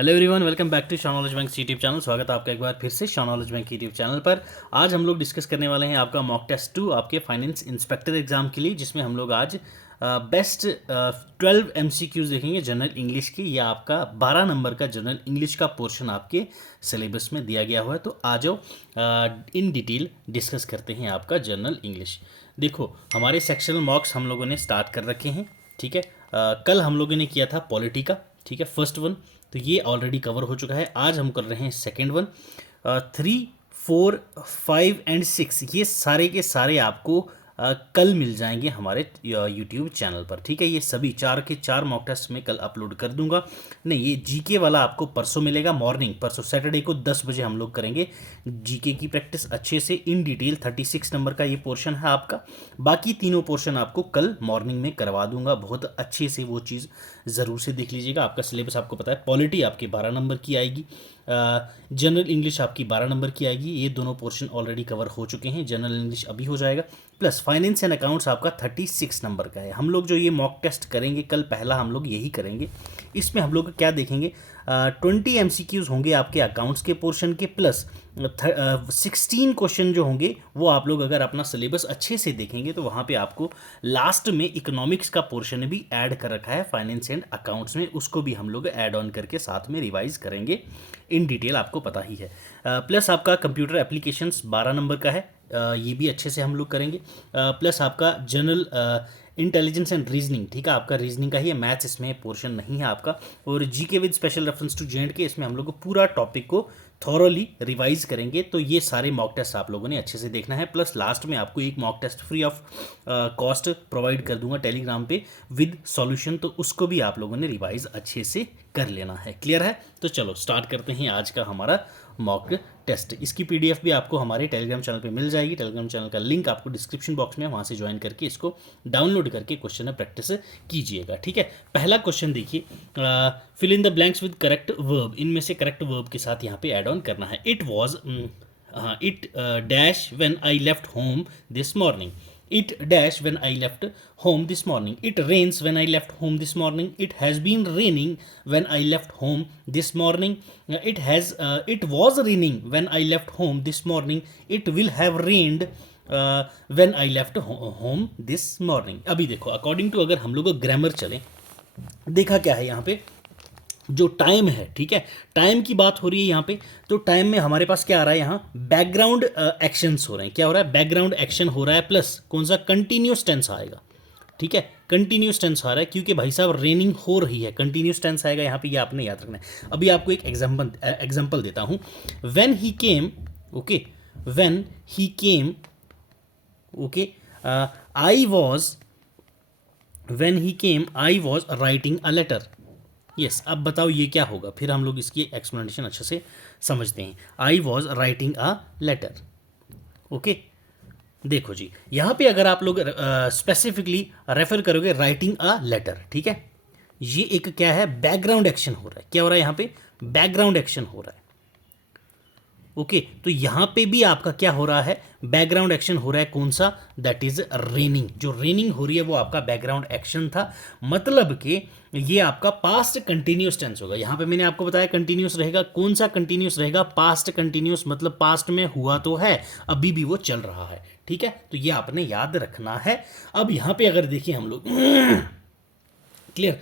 Hello everyone, welcome back to Shah knowledge bank YouTube channel. स्वागत है आपका एक बार फिर से Shah knowledge bank YouTube channel पर। आज हम लोग डिस्कस करने वाले हैं आपका मॉक टेस्ट 2 आपके फाइनेंस इंस्पेक्टर एग्जाम के लिए, जिसमें हम लोग आज बेस्ट 12 एमसीक्यूज देखेंगे जनरल इंग्लिश की। यह आपका 12 नंबर का जनरल इंग्लिश का पोर्शन आपके सिलेबस में दिया गया हुआ है। तो आ जाओ इन डिटेल डिस्कस करते हैं आपका जनरल इंग्लिश। देखो, हमारे सेक्शनल मॉक्स हम लोगों ने स्टार्ट कर रखे हैं, ठीक है। कल हम लोगों ने किया था पॉलिटी का, ठीक है, फर्स्ट वन, तो ये ऑलरेडी कवर हो चुका है। आज हम कर रहे हैं सेकेंड वन। 3, 4, 5 एंड 6 ये सारे के सारे आपको कल मिल जाएंगे हमारे यूट्यूब चैनल पर, ठीक है। ये सभी 4 के 4 मॉक टेस्ट में कल अपलोड कर दूंगा। नहीं, ये जीके वाला आपको परसों मिलेगा मॉर्निंग, परसों सैटरडे को 10 बजे हम लोग करेंगे जीके की प्रैक्टिस अच्छे से इन डिटेल। 36 नंबर का ये पोर्शन है आपका। बाकी तीनों पोर्शन आपको कल मॉर्निंग में करवा दूंगा बहुत अच्छे से, वो चीज़ ज़रूर से देख लीजिएगा। आपका सिलेबस आपको पता है, पॉलिटी आपकी 12 नंबर की आएगी, जनरल इंग्लिश आपकी 12 नंबर की आएगी। ये दोनों पोर्शन ऑलरेडी कवर हो चुके हैं, जनरल इंग्लिश अभी हो जाएगा। प्लस फाइनेंस एंड अकाउंट्स आपका 36 नंबर का है। हम लोग जो ये मॉक टेस्ट करेंगे कल, पहला हम लोग यही करेंगे। इसमें हम लोग क्या देखेंगे, 20 एमसीक्यूज होंगे आपके अकाउंट्स के पोर्शन के, प्लस 16 क्वेश्चन जो होंगे वो आप लोग अगर अपना सिलेबस अच्छे से देखेंगे तो वहाँ पे आपको लास्ट में इकोनॉमिक्स का पोर्शन भी ऐड कर रखा है फाइनेंस एंड अकाउंट्स में, उसको भी हम लोग ऐड ऑन करके साथ में रिवाइज करेंगे इन डिटेल, आपको पता ही है। प्लस आपका कंप्यूटर एप्लीकेशंस 12 नंबर का है, ये भी अच्छे से हम लोग करेंगे। प्लस आपका जनरल इंटेलिजेंस एंड रीजनिंग, ठीक है, आपका रीजनिंग का ही है, मैथ्स इसमें पोर्शन नहीं है आपका। और GK with special reference to J and K, इसमें हम लोग को पूरा टॉपिक को थॉरोली रिवाइज करेंगे। तो ये सारे मॉक टेस्ट आप लोगों ने अच्छे से देखना है। प्लस लास्ट में आपको एक mock test free of cost provide कर दूंगा टेलीग्राम पे विद सॉल्यूशन, तो उसको भी आप लोगों ने रिवाइज अच्छे से कर लेना है। क्लियर है? तो चलो स्टार्ट करते हैं आज का हमारा मॉक टेस्ट। इसकी पीडीएफ भी आपको हमारे टेलीग्राम चैनल पे मिल जाएगी। टेलीग्राम चैनल का लिंक आपको डिस्क्रिप्शन बॉक्स में है, वहाँ से ज्वाइन करके इसको डाउनलोड करके क्वेश्चन है प्रैक्टिस कीजिएगा, ठीक है। पहला क्वेश्चन देखिए, fill in the blanks with correct verb. इनमें से करेक्ट वर्ब के साथ यहाँ पे ऐड ऑन करना है। It was it dash when I left home this morning. It dash when I left home this morning. It rains when I left home this morning. It has been raining when I left home this morning. It was raining when I left home this morning. It will have rained when I left home this morning. अभी देखो, according to अगर हम लोग grammar चले, देखा क्या है यहाँ पे, जो टाइम है, ठीक है, टाइम की बात हो रही है यहाँ पे। तो टाइम में हमारे पास क्या आ रहा है, यहाँ बैकग्राउंड एक्शंस हो रहे हैं। क्या हो रहा है? बैकग्राउंड एक्शन हो रहा है, प्लस कौन सा, कंटिन्यूस टेंस आएगा, ठीक है, कंटिन्यूस टेंस आ रहा है क्योंकि भाई साहब रेनिंग हो रही है, कंटिन्यूस टेंस आएगा यहाँ पे, ये आपने याद रखना है। अभी आपको एक एग्जाम्पल देता हूँ। When he came, okay, when he came, okay, I was, when he came I was writing a letter. Yes, अब बताओ ये क्या होगा, फिर हम लोग इसकी एक्सप्लेनेशन अच्छे से समझते हैं। I was writing a letter, okay. देखो जी, यहाँ पे अगर आप लोग स्पेसिफिकली रेफर करोगे राइटिंग अ लेटर, ठीक है, ये एक क्या है, बैकग्राउंड एक्शन हो रहा है। क्या हो रहा है यहाँ पे? बैकग्राउंड एक्शन हो रहा है, ओके। तो यहाँ पे भी आपका क्या हो रहा है, बैकग्राउंड एक्शन हो रहा है। कौन सा? That is raining. जो रेनिंग हो रही है वो आपका बैकग्राउंड एक्शन था, मतलब कि ये आपका पास्ट कंटिन्यूस टेंस होगा। यहाँ पे मैंने आपको बताया कंटिन्यूस रहेगा। कौन सा कंटिन्यूस रहेगा? पास्ट कंटिन्यूस, मतलब पास्ट में हुआ तो है, अभी भी वो चल रहा है, ठीक है। तो ये आपने याद रखना है। अब यहाँ पे अगर देखिए हम लोग क्लियर,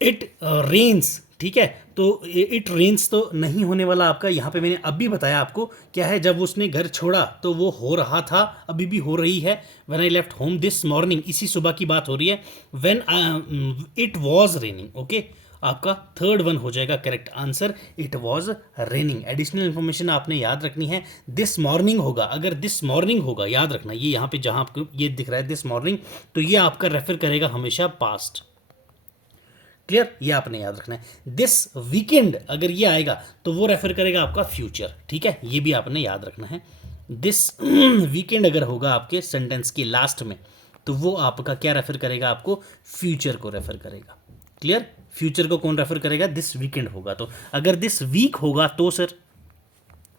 इट रेन्स, ठीक है, तो इट रेन्स तो नहीं होने वाला आपका। यहाँ पे मैंने अभी बताया आपको क्या है, जब उसने घर छोड़ा तो वो हो रहा था, अभी भी हो रही है। When I left home this morning, इसी सुबह की बात हो रही है। When it was raining, okay, आपका थर्ड वन हो जाएगा correct answer, it was raining. Additional information आपने याद रखनी है, दिस मॉर्निंग होगा। अगर दिस मॉर्निंग होगा, याद रखना, ये यहाँ पे जहाँ आपको ये दिख रहा है दिस मॉर्निंग, तो ये आपका रेफर करेगा हमेशा पास्ट। क्लियर? ये आपने याद रखना है। दिस वीकेंड अगर ये आएगा तो वो रेफर करेगा आपका फ्यूचर, ठीक है, ये भी आपने याद रखना है। दिस वीकेंड अगर होगा आपके सेंटेंस के लास्ट में, तो वो आपका क्या रेफर करेगा, आपको फ्यूचर को रेफर करेगा। क्लियर? फ्यूचर को कौन रेफर करेगा? दिस वीकेंड होगा। तो अगर दिस वीक होगा तो सर,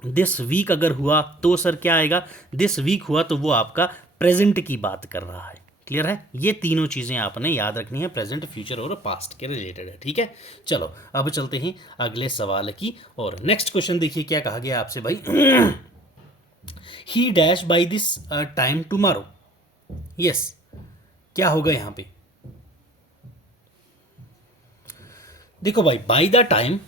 दिस वीक अगर हुआ तो सर क्या आएगा, दिस वीक हुआ तो वो आपका प्रेजेंट की बात कर रहा है। क्लियर है? ये तीनों चीज़ें आपने याद रखनी है, प्रेजेंट, फ्यूचर और पास्ट के रिलेटेड है, ठीक है? चलो अब चलते हैं अगले सवाल की और नेक्स्ट क्वेश्चन देखिए क्या कहा गया आपसे भाई। ही dash by this time tomorrow. Yes, क्या होगा यहाँ पे? देखो भाई, by the time,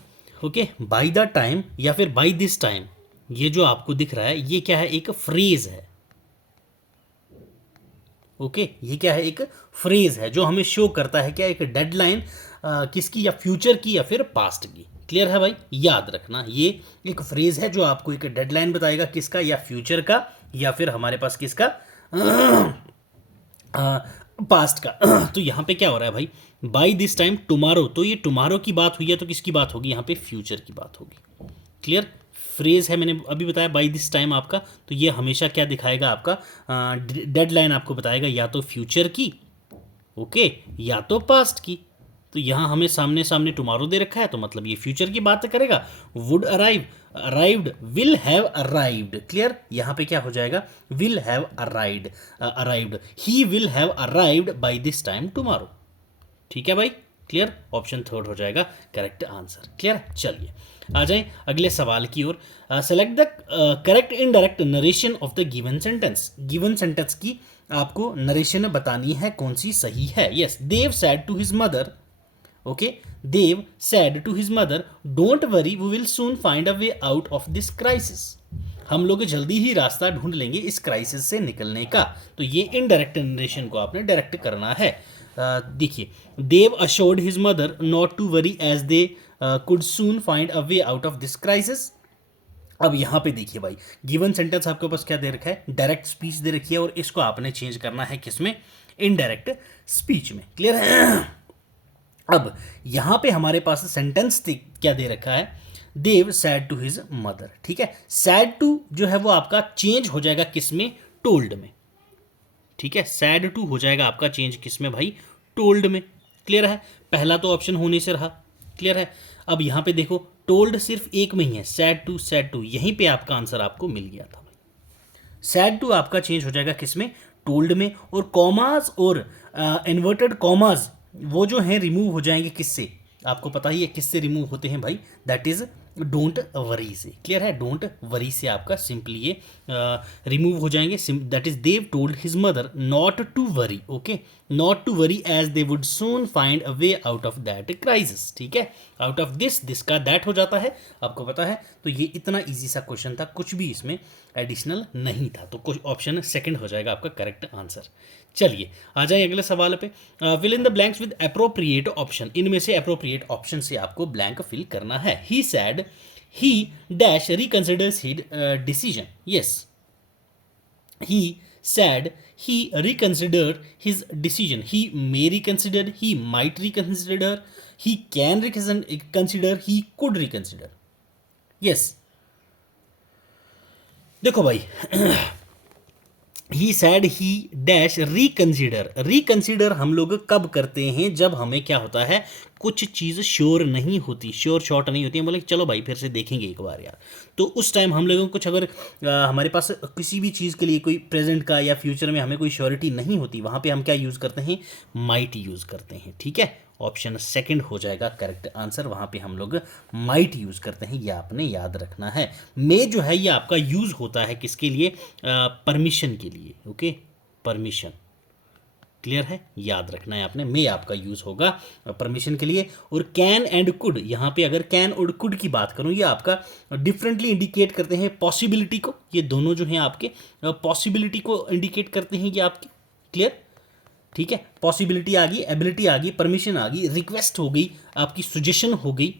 okay, by the time या फिर बाई दिस टाइम, ये जो आपको दिख रहा है ये क्या है? एक फ्रेज है, ओके, ये क्या है? एक फ्रेज है जो हमें शो करता है क्या? एक डेडलाइन किसकी? या फ्यूचर की या फिर पास्ट की। क्लियर है भाई? याद रखना, ये एक फ्रेज है जो आपको एक डेडलाइन बताएगा, किसका? या फ्यूचर का या फिर हमारे पास किसका? पास्ट का। तो यहाँ पे क्या हो रहा है भाई? बाई दिस टाइम टुमारो, तो ये टुमारो की बात हुई है तो किसकी बात होगी? यहाँ पे फ्यूचर की बात होगी। क्लियर? फ्रेज है, मैंने अभी बताया बाई दिस टाइम आपका, तो ये हमेशा क्या दिखाएगा आपका? डेडलाइन आपको बताएगा या तो फ्यूचर की, ओके, या तो पास्ट की। तो यहाँ हमें सामने सामने टुमारो दे रखा है तो मतलब ये फ्यूचर की बात करेगा। Would arrive, arrived, will have arrived. Clear? यहाँ पे क्या हो जाएगा? Will have arrived, arrived, he will have arrived by this time tomorrow. ठीक है भाई? क्लियर? ऑप्शन थर्ड हो जाएगा करेक्ट आंसर। क्लियर? चलिए आ जाएं अगले सवाल की ओर। Select the correct indirect narration of the given sentence. Given sentence की आपको नरेशन बतानी है, कौन सी सही है। Yes, Dev said to his mother, okay, Dev said to his mother, don't worry we will soon find a way out of this crisis. हम लोग जल्दी ही रास्ता ढूंढ लेंगे इस क्राइसिस से निकलने का। तो ये इनडायरेक्ट नरेशन को आपने डायरेक्ट करना है। देखिए, Dev assured his mother not to worry as they could soon find a way out of this crisis. अब यहाँ पे देखिए भाई, गिवन सेंटेंस आपके पास क्या दे रखा है? डायरेक्ट स्पीच दे रखी है और इसको आपने चेंज करना है किसमें? इनडायरेक्ट स्पीच में। क्लियर है? अब यहाँ पे हमारे पास सेंटेंस क्या दे रखा है? देव सैड टू हिज मदर। ठीक है, सैड टू जो है वो आपका चेंज हो जाएगा किसमें? टोल्ड में। ठीक है, सैड टू हो जाएगा आपका चेंज किसमें भाई? टोल्ड में। क्लियर है? पहला तो ऑप्शन होने से रहा। क्लियर है? अब यहाँ पे देखो, टोल्ड सिर्फ एक में ही है, सैड टू, यहीं पे आपका आंसर आपको मिल गया था भाई। सैड टू आपका चेंज हो जाएगा किसमें? टोल्ड में। और कॉमास और इन्वर्टेड कॉमास वो जो हैं रिमूव हो जाएंगे किससे? आपको पता ही है किससे रिमूव होते हैं भाई? That is don't worry say. Clear है? डोंट वरी से आपका सिंपली ये रिमूव हो जाएंगे। That is Dev told his mother not to worry, okay, not to worry as they would soon find a way out of that crisis. ठीक है, out of this का that हो जाता है, आपको पता है। तो ये इतना ईजी सा क्वेश्चन था, कुछ भी इसमें एडिशनल नहीं था, तो कुछ ऑप्शन सेकंड हो जाएगा आपका करेक्ट आंसर। चलिए आ जाए अगले सवाल पे। Fill in the blanks with appropriate option. इनमें से अप्रोप्रिएट ऑप्शन से आपको ब्लैंक फिल करना है। He said he dash reconsiders his decision. Yes, he said he reconsidered his decision. He may reconsider, he might reconsider, he can reconsider, he could reconsider. Yes, देखो भाई, he said he dash reconsider. Reconsider हम लोग कब करते हैं? जब हमें क्या होता है, कुछ चीज़ श्योर नहीं होती, श्योर शॉर्ट नहीं होती है, बोले चलो भाई फिर से देखेंगे एक बार यार। तो उस टाइम हम लोगों को कुछ अगर हमारे पास किसी भी चीज़ के लिए कोई प्रेजेंट का या फ्यूचर में हमें कोई श्योरिटी नहीं होती, वहाँ पे हम क्या यूज़ करते हैं? माइट यूज़ करते हैं। ठीक है, ऑप्शन सेकंड हो जाएगा करेक्ट आंसर। वहाँ पे हम लोग माइट यूज़ करते हैं, ये आपने याद रखना है। मे जो है ये आपका यूज़ होता है किसके लिए? परमिशन के लिए, ओके, परमिशन। क्लियर है? याद रखना है आपने, मे आपका यूज़ होगा परमिशन के लिए। और कैन एंड कुड, यहाँ पे अगर कैन और कुड की बात करूँ, ये आपका डिफरेंटली इंडिकेट करते हैं पॉसिबिलिटी को। ये दोनों जो हैं आपके पॉसिबिलिटी को इंडिकेट करते हैं ये आपके। क्लियर? ठीक है, पॉसिबिलिटी आ गई, एबिलिटी आ गई, परमिशन आ गई, रिक्वेस्ट हो गई, आपकी सुजेशन हो गई,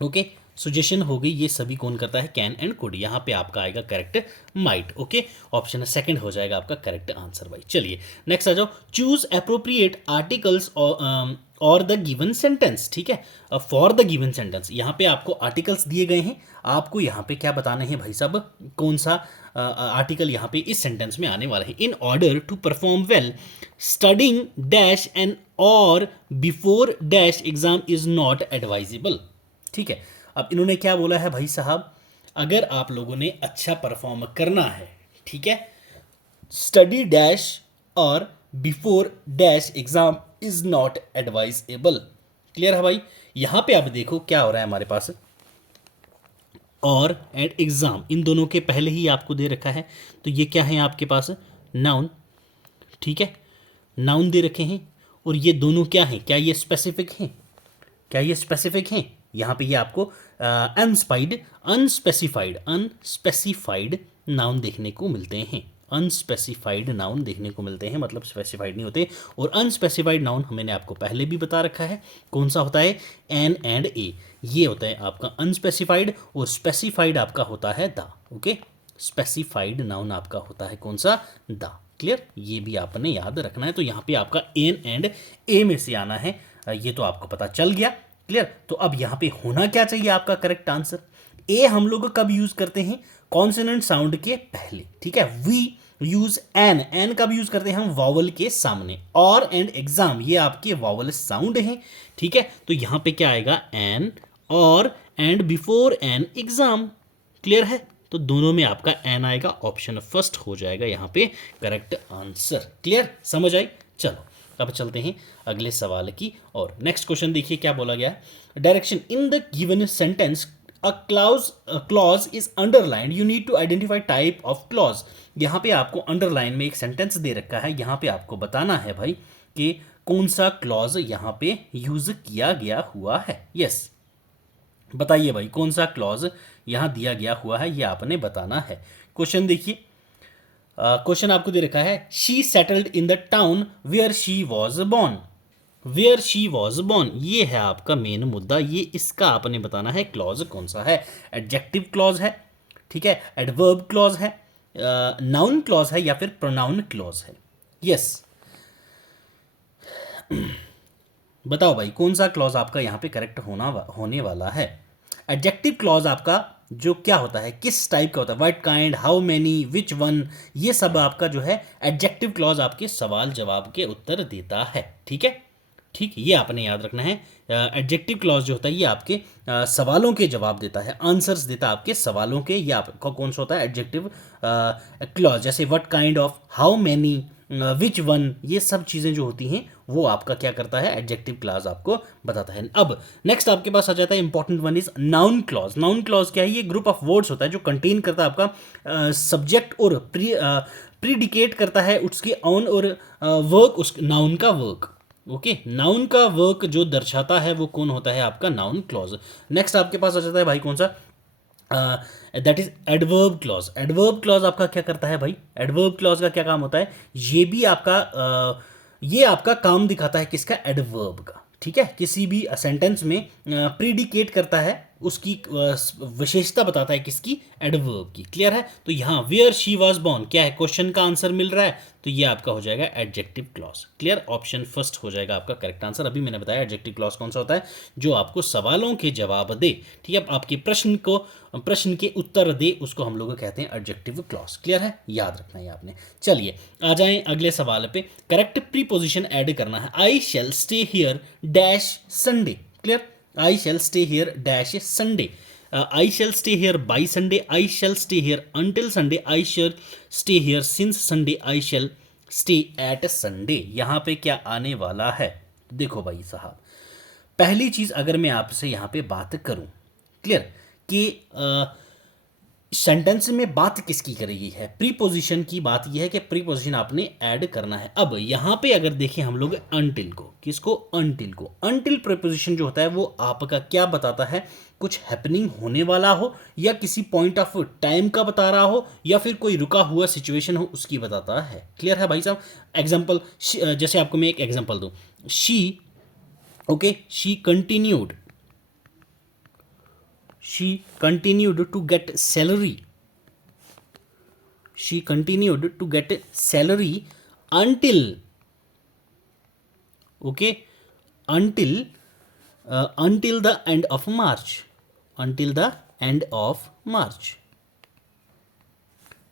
ओके, सुजेशन हो गई, ये सभी कौन करता है? Can and could. यहाँ पे आपका आएगा correct might. Okay, option second हो जाएगा आपका करेक्ट आंसर भाई। चलिए नेक्स्ट आ जाओ। चूज अप्रोप्रिएट आर्टिकल्स और द गिवन सेंटेंस। ठीक है, फॉर द गिवन सेंटेंस, यहाँ पे आपको आर्टिकल्स दिए गए हैं, आपको यहाँ पे क्या बताने हैं भाई साहब? कौन सा आर्टिकल यहाँ पे इस सेंटेंस में आने वाला है? In order to perform well studying dash and और before dash exam is not advisable. ठीक है, अब इन्होंने क्या बोला है भाई साहब? अगर आप लोगों ने अच्छा परफॉर्म करना है, ठीक है, स्टडी डैश और before dash exam is not advisable. Clear है भाई। यहां पे आप देखो क्या हो रहा है हमारे पास, और एंड एग्जाम इन दोनों के पहले ही आपको दे रखा है, तो ये क्या है आपके पास, नाउन। ठीक है, नाउन दे रखे हैं, और ये दोनों क्या हैं, क्या ये स्पेसिफिक हैं, क्या ये स्पेसिफिक हैं। यहाँ पे ये आपको अनस्पेसिफाइड नाउन देखने को मिलते हैं। अनस्पेसिफाइड नाउन देखने को मिलते हैं, मतलब स्पेसिफाइड नहीं होते। और अनस्पेसिफाइड नाउन मैंने आपको पहले भी बता रखा है कौन सा होता है, एन एंड ए, ये होता है आपका अनस्पेसिफाइड, और स्पेसिफाइड आपका होता है द। ओके, स्पेसिफाइड नाउन आपका होता है कौन सा, द। क्लियर, ये भी आपने याद रखना है। तो यहाँ पे आपका एन एंड ए में से आना है, ये तो आपको पता चल गया। क्लियर, तो अब यहाँ पे होना क्या चाहिए आपका करेक्ट आंसर। ए हम लोग कब यूज करते हैं, कॉन्सोनेंट साउंड के पहले। ठीक है, वी यूज एन, एन कब यूज करते हैं हम, वॉवल के सामने। और एंड एग्जाम ये आपके वॉवल साउंड हैं। ठीक है, तो यहाँ पे क्या आएगा, एन और and before an exam. Clear है, तो दोनों में आपका एन आएगा, ऑप्शन फर्स्ट हो जाएगा यहाँ पे करेक्ट आंसर। क्लियर, समझ आई। चलो अब चलते हैं अगले सवाल की और। नेक्स्ट क्वेश्चन देखिए क्या बोला गया है, direction in the given sentence a clause is underlined, you need to identify type of clause. यहाँ पे आपको अंडरलाइन में एक सेंटेंस दे रखा है, यहाँ पे आपको बताना है भाई कि कौन सा क्लॉज यहाँ पे यूज किया गया हुआ है। यस, बताइए भाई कौन सा क्लॉज यहाँ दिया गया हुआ है, ये आपने बताना है। क्वेश्चन देखिए, क्वेश्चन आपको दे रखा है, she settled in the town where she was born. Where she was born, ये है आपका मेन मुद्दा, ये इसका आपने बताना है क्लॉज कौन सा है। एडजेक्टिव क्लॉज है, ठीक है, एडवर्ब क्लॉज है, नाउन क्लॉज है, या फिर प्रोनाउन क्लॉज है। यस, बताओ भाई कौन सा क्लॉज आपका यहाँ पे करेक्ट होने वाला है। एडजेक्टिव क्लॉज आपका जो क्या होता है, किस टाइप का होता है, what kind, how many, which one, ये सब आपका जो है एडजेक्टिव क्लॉज आपके सवाल जवाब के उत्तर देता है। ठीक है, ठीक, ये आपने याद रखना है। एडजेक्टिव क्लॉज जो होता है ये आपके सवालों के जवाब देता है, आंसर्स देता है आपके सवालों के। ये आपका कौन सा होता है, एडजेक्टिव क्लॉज। जैसे what kind of, how many, which one, ये सब चीज़ें जो होती हैं वो आपका क्या करता है, एडजेक्टिव क्लॉज आपको बताता है। अब नेक्स्ट आपके पास आ जाता है important one is noun clause. Noun clause क्या है, ये ग्रुप ऑफ वर्ड्स होता है जो कंटेन करता है आपका सब्जेक्ट और प्रीडिकेट करता है उसके ऑन और वर्क, उस नाउन का वर्क। ओके, नाउन का वर्क जो दर्शाता है वो कौन होता है, आपका नाउन क्लॉज। नेक्स्ट आपके पास आ जाता है भाई कौन सा, that is adverb clause. Adverb clause आपका क्या करता है भाई, एडवर्ब क्लॉज का क्या काम होता है, ये भी आपका ये आपका काम दिखाता है किसका, एडवर्ब का। ठीक है, किसी भी सेंटेंस में प्रीडिकेट करता है, उसकी विशेषता बताता है किसकी, एडवर्ब की। क्लियर है, तो यहाँ वेयर शी वॉज बॉर्न क्या है, क्वेश्चन का आंसर मिल रहा है, तो ये आपका हो जाएगा adjective clause. Clear, option first हो जाएगा आपका करेक्ट आंसर। अभी मैंने बताया एडजेक्टिव क्लॉज कौन सा होता है, जो आपको सवालों के जवाब दे। ठीक है, आपके प्रश्न के उत्तर दे, उसको हम लोग कहते हैं एडजेक्टिव क्लॉज। क्लियर है, याद रखना है आपने। चलिए आ जाएं अगले सवाल पे। करेक्ट प्रीपोजिशन ऐड करना है, I shall stay here dash Sunday. Clear, I shall stay here dash Sunday. I shall stay here by Sunday. I shall stay here until Sunday. I shall stay here since Sunday. I shall stay at Sunday. यहाँ पे क्या आने वाला है, देखो भाई साहब, पहली चीज़ अगर मैं आपसे यहाँ पे बात करूँ, क्लियर, कि सेंटेंस में बात किसकी करेगी है, प्रीपोजिशन की बात यह है कि प्रीपोजिशन आपने ऐड करना है। अब यहाँ पे अगर देखें हम लोग अनटिल को, किसको, अनटिल को। अनटिल प्रीपोजिशन जो होता है वो आपका क्या बताता है, कुछ हैपनिंग होने वाला हो, या किसी पॉइंट ऑफ टाइम का बता रहा हो, या फिर कोई रुका हुआ सिचुएशन हो उसकी बताता है। क्लियर है भाई साहब। एग्जाम्पल, जैसे आपको मैं एक एग्जाम्पल दूँ, she, okay, she continued to get salary. She continued to get salary until, okay, until the end of March. Until the end of March.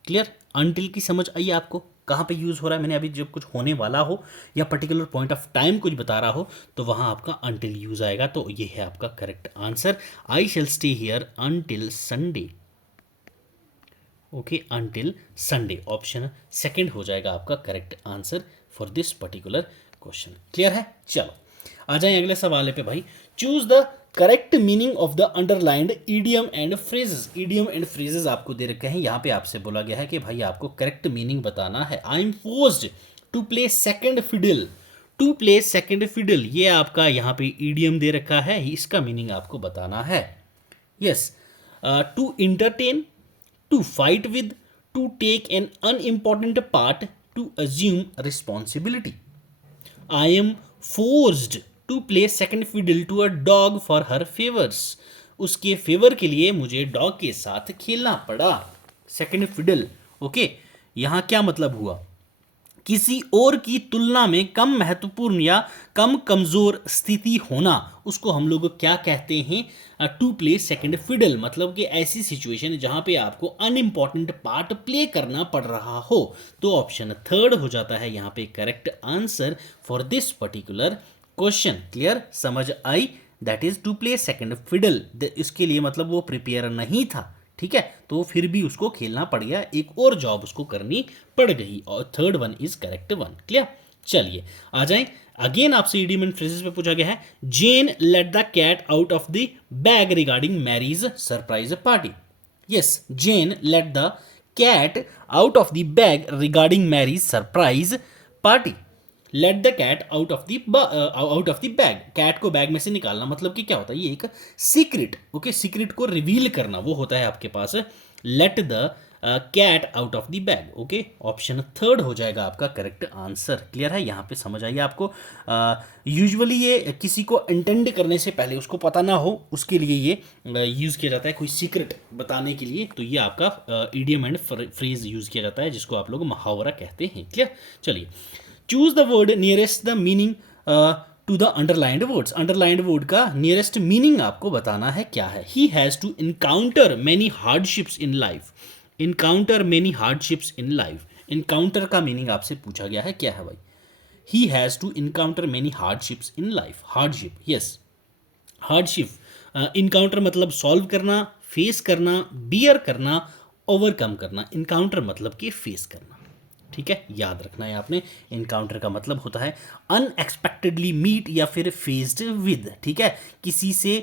Clear, until की समझ आई आपको, कहाँ पे यूज़ हो रहा है। मैंने अभी जब कुछ होने वाला हो या पर्टिकुलर पॉइंट ऑफ टाइम कुछ बता रहा हो तो वहाँ आपका अनटिल यूज़ आएगा। तो ये है आपका correct answer, I shall stay here until Sunday. Okay, until Sunday, option second हो जाएगा आपका correct answer for this particular question. Clear है? चलो आ जाए अगले सवाल पे भाई। Choose the correct meaning of the underlined idiom and phrases. Idiom and phrases आपको दे रखे हैं, यहाँ पे आपसे बोला गया है कि भाई आपको करेक्ट मीनिंग बताना है। I am forced to play second fiddle. To play second fiddle, ये आपका यहाँ पे ईडियम दे रखा है, इसका मीनिंग आपको बताना है। Yes, to entertain, to fight with, to take an unimportant part, to assume responsibility. I am forced to play second fiddle to a dog for her favours. उसके फेवर के लिए मुझे डॉग के साथ खेलना पड़ा। सेकंड फिडल, ओके, यहाँ क्या मतलब हुआ? किसी और की तुलना में कम महत्वपूर्ण या कम कमजोर स्थिति होना, उसको हम लोग क्या कहते हैं? To play second fiddle. मतलब कि ऐसी सिचुएशन जहां पे आपको अनइम्पॉर्टेंट पार्ट प्ले करना पड़ रहा हो। तो ऑप्शन थर्ड हो जाता है यहाँ पे correct answer for this particular question. Clear? समझ आई? That is to play second fiddle. इसके लिए मतलब वो प्रिपेयर नहीं था, ठीक है, तो फिर भी उसको खेलना पड़ गया, एक और जॉब उसको करनी पड़ गई, और third one is correct one. Clear? चलिए आ जाएं। अगेन आपसे इडियम एंड फ्रेजेस पे पूछा गया है। Jane let the cat out of the bag regarding Mary's surprise party. Yes, Jane let the cat out of the bag regarding Mary's surprise party. Let the cat out of the bag, cat को bag में से निकालना, मतलब कि क्या होता है? ये एक सीक्रेट, ओके, सीक्रेट को रिवील करना, वो होता है आपके पास let the cat out of the bag. Okay, option third हो जाएगा आपका करेक्ट आंसर। क्लियर है? यहाँ पे समझ आइए आपको। यूजुअली ये किसी को इंटेंड करने से पहले उसको पता ना हो, उसके लिए ये यूज़ किया जाता है, कोई सीक्रेट बताने के लिए। तो ये आपका इडियम एंड फ्रेज यूज़ किया जाता है, जिसको आप लोग मुहावरा कहते हैं। क्लियर? चलिए, choose the word nearest the meaning to the underlined words. Underlined word का नियरेस्ट मीनिंग आपको बताना है क्या है। He has to encounter many hardships in life. Encounter many hardships in life, encounter का मीनिंग आपसे पूछा गया है, क्या है भाई? He has to encounter many hardships in life. Hardship, yes, hardship encounter मतलब सॉल्व करना, फेस करना, बियर करना, ओवरकम करना। इनकाउंटर मतलब कि फेस करना, ठीक है, याद रखना है आपने। इनकाउंटर का मतलब होता है अनएक्सपेक्टेडली मीट या फिर फेस्ड विद, ठीक है, किसी से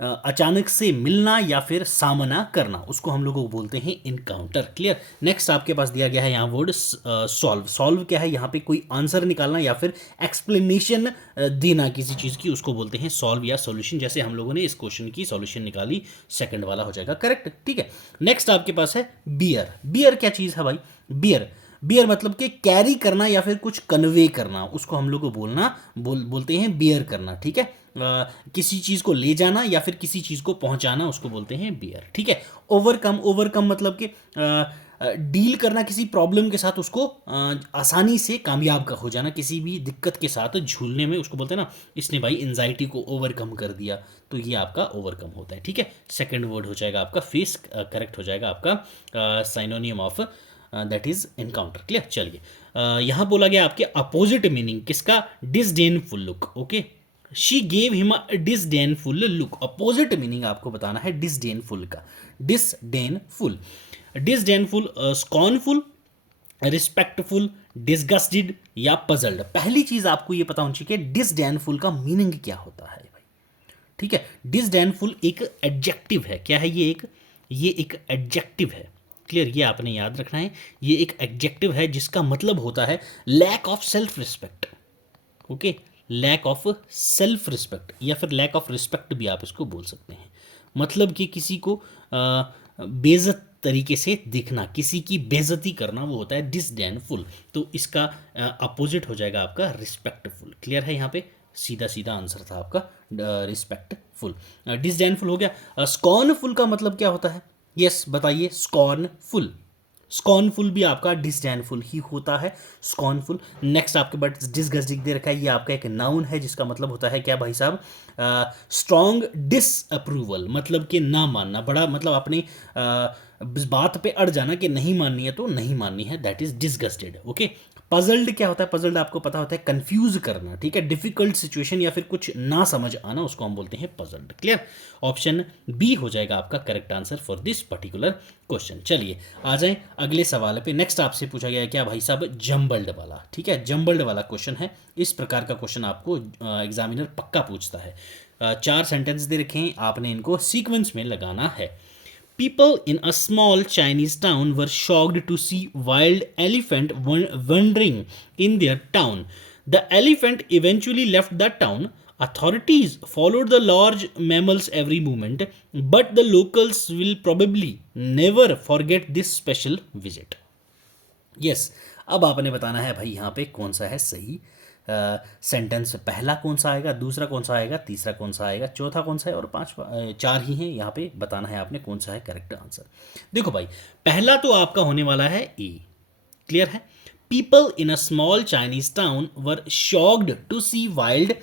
अचानक से मिलना या फिर सामना करना, उसको हम लोग बोलते हैं इनकाउंटर। क्लियर? नेक्स्ट आपके पास दिया गया है यहाँ वर्ड सॉल्व। सॉल्व क्या है? यहाँ पे कोई आंसर निकालना या फिर एक्सप्लेनेशन देना किसी चीज़ की, उसको बोलते हैं सॉल्व या सॉल्यूशन। जैसे हम लोगों ने इस क्वेश्चन की सॉल्यूशन निकाली, सेकंड वाला हो जाएगा करेक्ट। ठीक है, नेक्स्ट आपके पास है बियर। बियर क्या चीज़ है भाई? बियर, बियर मतलब कि कैरी करना या फिर कुछ कन्वे करना, उसको हम लोग को बोलते हैं बियर करना। ठीक है, किसी चीज़ को ले जाना या फिर किसी चीज़ को पहुंचाना, उसको बोलते हैं बियर। ठीक है, ओवरकम, ओवरकम मतलब कि डील करना किसी प्रॉब्लम के साथ, उसको आसानी से कामयाब का हो जाना, किसी भी दिक्कत के साथ झूलने में, उसको बोलते हैं ना इसने भाई एंजाइटी को ओवरकम कर दिया, तो ये आपका ओवरकम होता है। ठीक है, सेकंड वर्ड हो जाएगा आपका फेस, करेक्ट हो जाएगा आपका synonym of that is encounter. Clear? चलिए, यहाँ बोला गया आपके अपोजिट मीनिंग किसका? Disdainful look. Okay, she gave him a disdainful look. Opposite meaning आपको बताना है डिसडेनफुल का। Disdainful, disdainful, scornful, respectful, disgusted या पजल्ड। पहली चीज आपको ये पता होनी चाहिए कि डिसडेनफुल का मीनिंग क्या होता है भाई। ठीक है, डिसडेनफुल एक एडजेक्टिव है। क्या है ये एक एडजेक्टिव है। क्लियर? ये आपने याद रखना है, ये एक एडजेक्टिव है जिसका मतलब होता है lack of self respect. Okay, lack of self respect या फिर लैक ऑफ रिस्पेक्ट भी आप इसको बोल सकते हैं। मतलब कि किसी को बेइज्जत तरीके से देखना, किसी की बेइज्जती करना, वो होता है डिसडेनफुल। तो इसका अपोजिट हो जाएगा आपका रिस्पेक्टफुल। क्लियर है? यहाँ पे सीधा सीधा आंसर था आपका रिस्पेक्टफुल। डिसडेनफुल हो गया। स्कॉर्नफुल का मतलब क्या होता है? यस, बताइए। स्कॉर्नफुल, स्कॉर्नफुल भी आपका डिसडेनफुल ही होता है, स्कॉर्नफुल। नेक्स्ट आपके पास डिसगस्टिंग दे रखा है, ये आपका एक नाउन है जिसका मतलब होता है क्या भाई साहब? स्ट्रॉन्ग डिसअप्रूवल, मतलब कि ना मानना, बड़ा मतलब अपने बात पे अड़ जाना कि नहीं माननी है तो नहीं माननी है, that is disgusted. Okay, puzzled क्या होता है? पजल्ड आपको पता होता है कंफ्यूज करना, ठीक है, डिफिकल्ट सिचुएशन या फिर कुछ ना समझ आना, उसको हम बोलते हैं पजल्ड। क्लियर? ऑप्शन बी हो जाएगा आपका correct answer for this particular question. चलिए आ जाएं अगले सवाल पे। नेक्स्ट आपसे पूछा गया है क्या भाई साहब? जम्बल्ड वाला, ठीक है, जम्बल्ड वाला क्वेश्चन है। इस प्रकार का क्वेश्चन आपको एग्जामिनर पक्का पूछता है। 4 सेंटेंस दे रखे हैं, आपने इनको सीक्वेंस में लगाना है। People in a small Chinese town were shocked to see wild elephant wandering in their town. The elephant eventually left the town. Authorities followed the large mammals every moment, but the locals will probably never forget this special visit. Yes, अब आपने बताना है भाई यहाँ पे कौन सा है सही सेंटेंस। पहला कौन सा आएगा, दूसरा कौन सा आएगा, तीसरा कौन सा आएगा, चौथा कौन सा है, और पांचवा, 4 ही हैं यहाँ पे। बताना है आपने कौन सा है करेक्ट आंसर। देखो भाई, पहला तो आपका होने वाला है ए। क्लियर है? People in a small Chinese town were shocked to see wild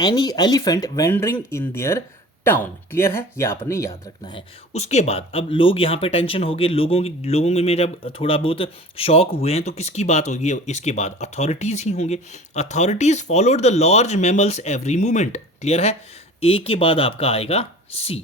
any elephant wandering in their town. Clear है? ये आपने याद रखना है। उसके बाद अब लोग यहाँ पे टेंशन हो गए, लोगों में जब थोड़ा बहुत शॉक हुए हैं तो किसकी बात होगी इसके बाद? अथॉरिटीज ही होंगे। Authorities followed the large mammals every movement. Clear है? ए के बाद आपका आएगा सी।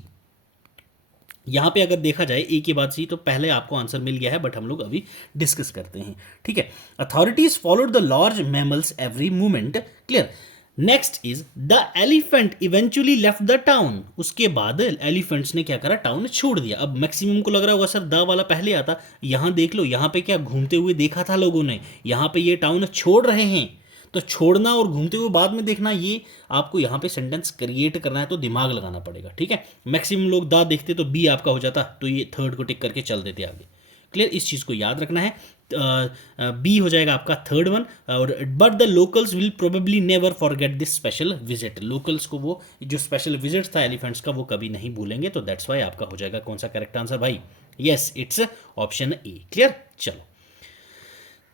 यहाँ पे अगर देखा जाए ए के बाद सी, तो पहले आपको आंसर मिल गया है, बट हम लोग अभी डिस्कस करते हैं। ठीक है, authorities followed the large mammals every movement. Clear? Next is the elephant eventually left the town. उसके बाद एलिफेंट्स ने क्या करा? टाउन छोड़ दिया। अब मैक्सिमम को लग रहा होगा सर द वाला पहले आता, यहां देख लो, यहां पे क्या घूमते हुए देखा था लोगों ने, यहां पे ये टाउन छोड़ रहे हैं। तो छोड़ना और घूमते हुए बाद में देखना, ये आपको यहाँ पे सेंटेंस क्रिएट करना है तो दिमाग लगाना पड़ेगा। ठीक है, मैक्सिमम लोग दा देखते तो बी आपका हो जाता, तो ये थर्ड को टिक करके चल देते आगे। क्लियर? इस चीज़ को याद रखना है। बी हो जाएगा आपका थर्ड वन। और but the locals will probably never forget this special visit. Locals को वो जो स्पेशल विजिट था एलिफेंट्स का वो कभी नहीं भूलेंगे, तो दैट्स वाई आपका हो जाएगा कौन सा करेक्ट आंसर भाई? Yes, it's option A. Clear? चलो,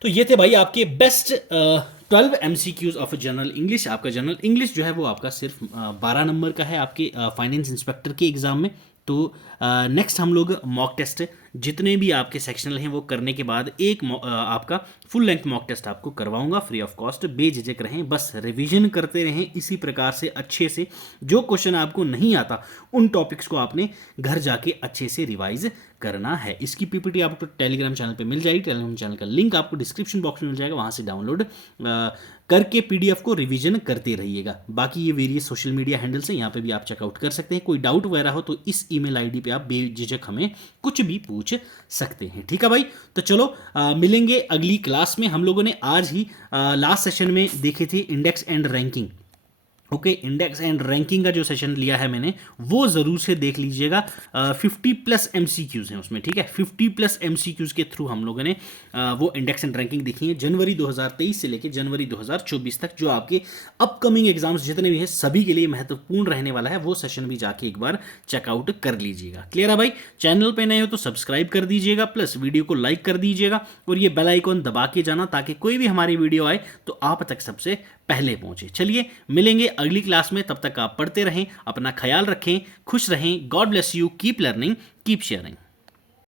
तो ये थे भाई आपके best 12 MCQs of general English. आपका जनरल इंग्लिश जो है वो आपका सिर्फ 12 नंबर का है आपके फाइनेंस इंस्पेक्टर के एग्जाम में। तो नेक्स्ट हम लोग मॉक टेस्ट, जितने भी आपके सेक्शनल हैं वो करने के बाद एक आपका फुल लेंथ मॉक टेस्ट आपको करवाऊंगा फ्री ऑफ कॉस्ट। बेझिझक रहें, बस रिवीजन करते रहें इसी प्रकार से अच्छे से। जो क्वेश्चन आपको नहीं आता उन टॉपिक्स को आपने घर जाके अच्छे से रिवाइज करना है। इसकी पीपीटी आपको टेलीग्राम चैनल पे मिल जाएगी। टेलीग्राम चैनल का लिंक आपको डिस्क्रिप्शन बॉक्स में मिल जाएगा, वहाँ से डाउनलोड करके पीडीएफ को रिवीजन करते रहिएगा। बाकी ये वेरियस सोशल मीडिया हैंडल्स हैं, यहाँ पे भी आप चेकआउट कर सकते हैं। कोई डाउट वगैरह हो तो इस ईमेल आईडी पे आप बेझिझक हमें कुछ भी पूछ सकते हैं। ठीक है भाई, तो चलो मिलेंगे अगली क्लास में। हम लोगों ने आज ही लास्ट सेशन में देखे थे index and ranking. Okay, index and ranking का जो सेशन लिया है मैंने वो ज़रूर से देख लीजिएगा। 50+ MCQs हैं उसमें। ठीक है, 50+ MCQs के थ्रू हम लोगों ने वो इंडेक्स एंड रैंकिंग देखी है जनवरी 2023 से लेकर जनवरी 2024 तक। जो आपके अपकमिंग एग्जाम्स जितने भी हैं सभी के लिए महत्वपूर्ण रहने वाला है, वो सेशन भी जाके एक बार चेकआउट कर लीजिएगा। क्लियर है भाई? चैनल पे नए हो तो सब्सक्राइब कर दीजिएगा, प्लस वीडियो को लाइक कर दीजिएगा और ये बेल आइकॉन दबा के जाना, ताकि कोई भी हमारी वीडियो आए तो आप तक सबसे पहले पहुंचे। चलिए मिलेंगे अगली क्लास में, तब तक आप पढ़ते रहें, अपना ख्याल रखें, खुश रहें। God bless you, keep learning, keep sharing.